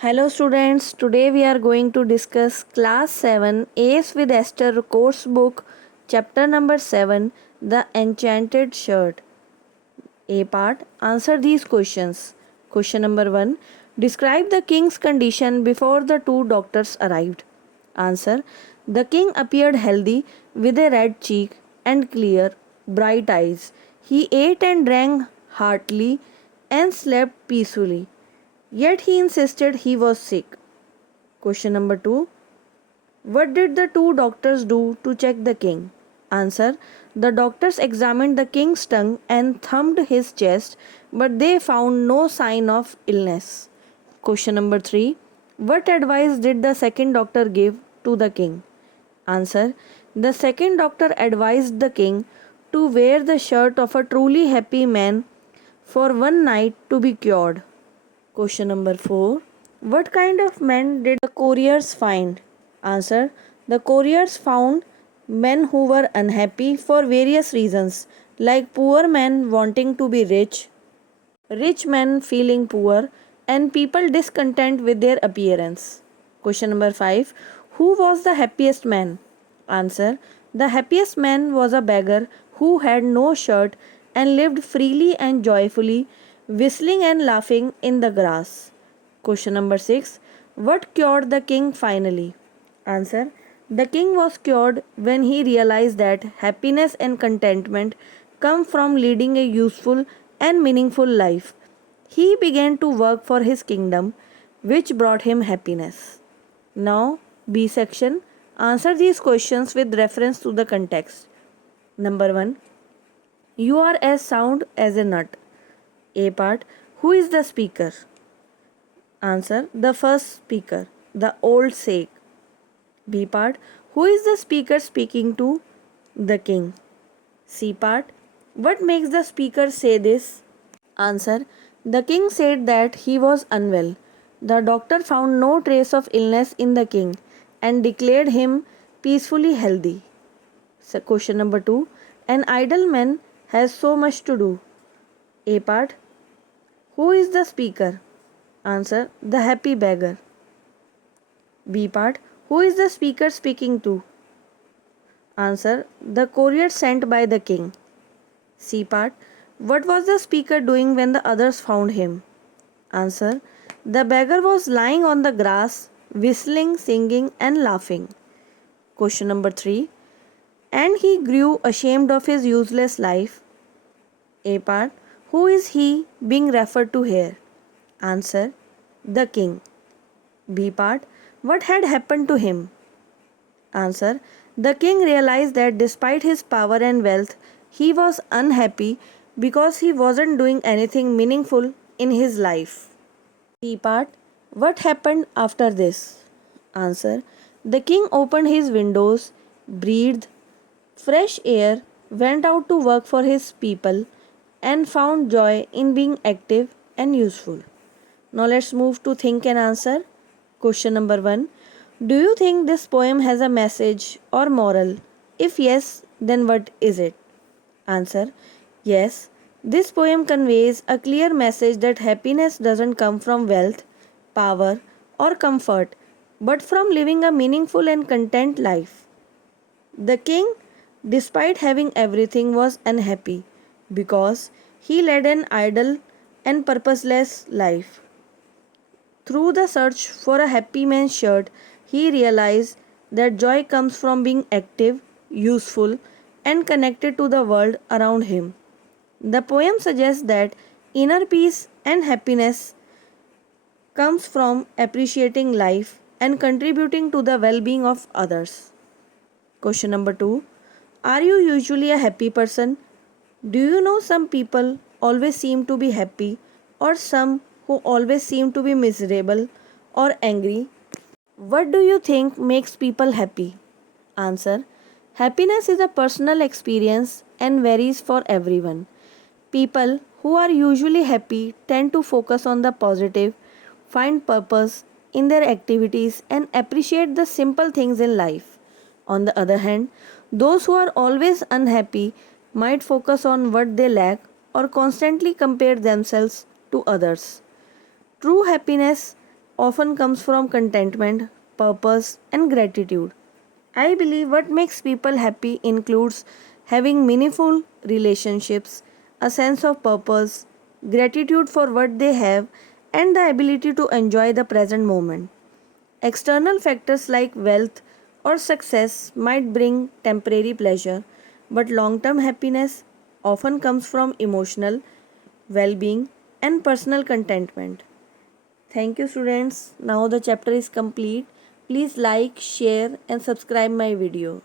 Hello students, today we are going to discuss class 7 Ace with Esther course book chapter number 7 The Enchanted Shirt. A part, answer these questions. Question number 1, describe the king's condition before the two doctors arrived. Answer, the king appeared healthy with a red cheek and clear, bright eyes. He ate and drank heartily and slept peacefully. Yet he insisted he was sick. Question number 2. What did the two doctors do to check the king? Answer. The doctors examined the king's tongue and thumbed his chest, but they found no sign of illness. Question number 3. What advice did the second doctor give to the king? Answer. The second doctor advised the king to wear the shirt of a truly happy man for one night to be cured. Question number 4. What kind of men did the couriers find? Answer. The couriers found men who were unhappy for various reasons, like poor men wanting to be rich men feeling poor, and people discontent with their appearance. Question number 5. Who was the happiest man? Answer. The happiest man was a beggar who had no shirt and lived freely and joyfully, whistling and laughing in the grass. Question number 6. What cured the king finally? Answer. The king was cured when he realized that happiness and contentment come from leading a useful and meaningful life. He began to work for his kingdom, which brought him happiness. Now, B section. Answer these questions with reference to the context. Number 1. You are as sound as a nut. A part. Who is the speaker? Answer. The first speaker, the old sage. B part. Who is the speaker speaking to? The king. C part. What makes the speaker say this? Answer. The king said that he was unwell. The doctor found no trace of illness in the king and declared him peacefully healthy. So question number 2. An idle man has so much to do. A part. Who is the speaker? Answer. The happy beggar. B part. Who is the speaker speaking to? Answer. The courier sent by the king. C part. What was the speaker doing when the others found him? Answer. The beggar was lying on the grass, whistling, singing, and laughing. Question number 3. And he grew ashamed of his useless life. A part. Who is he being referred to here? Answer. The king. B part. What had happened to him? Answer. The king realized that despite his power and wealth, he was unhappy because he wasn't doing anything meaningful in his life. C part. What happened after this? Answer. The king opened his windows, breathed fresh air, went out to work for his people, and found joy in being active and useful. Now let's move to think and answer. Question number 1. Do you think this poem has a message or moral? If yes, then what is it? Answer. Yes, this poem conveys a clear message that happiness doesn't come from wealth, power, or comfort, but from living a meaningful and content life. The king, despite having everything, was unhappy because he led an idle and purposeless life. Through the search for a happy man's shirt, he realized that joy comes from being active, useful, and connected to the world around him. The poem suggests that inner peace and happiness comes from appreciating life and contributing to the well-being of others. Question number 2. Are you usually a happy person? Do you know some people always seem to be happy or some who always seem to be miserable or angry? What do you think makes people happy? Answer. Happiness is a personal experience and varies for everyone. People who are usually happy tend to focus on the positive, find purpose in their activities, and appreciate the simple things in life. On the other hand, those who are always unhappy might focus on what they lack or constantly compare themselves to others. True happiness often comes from contentment, purpose, and gratitude. I believe what makes people happy includes having meaningful relationships, a sense of purpose, gratitude for what they have, and the ability to enjoy the present moment. External factors like wealth or success might bring temporary pleasure, but long term happiness often comes from emotional well being and personal contentment. Thank you, students. Now the chapter is complete. Please like, share, and subscribe my video.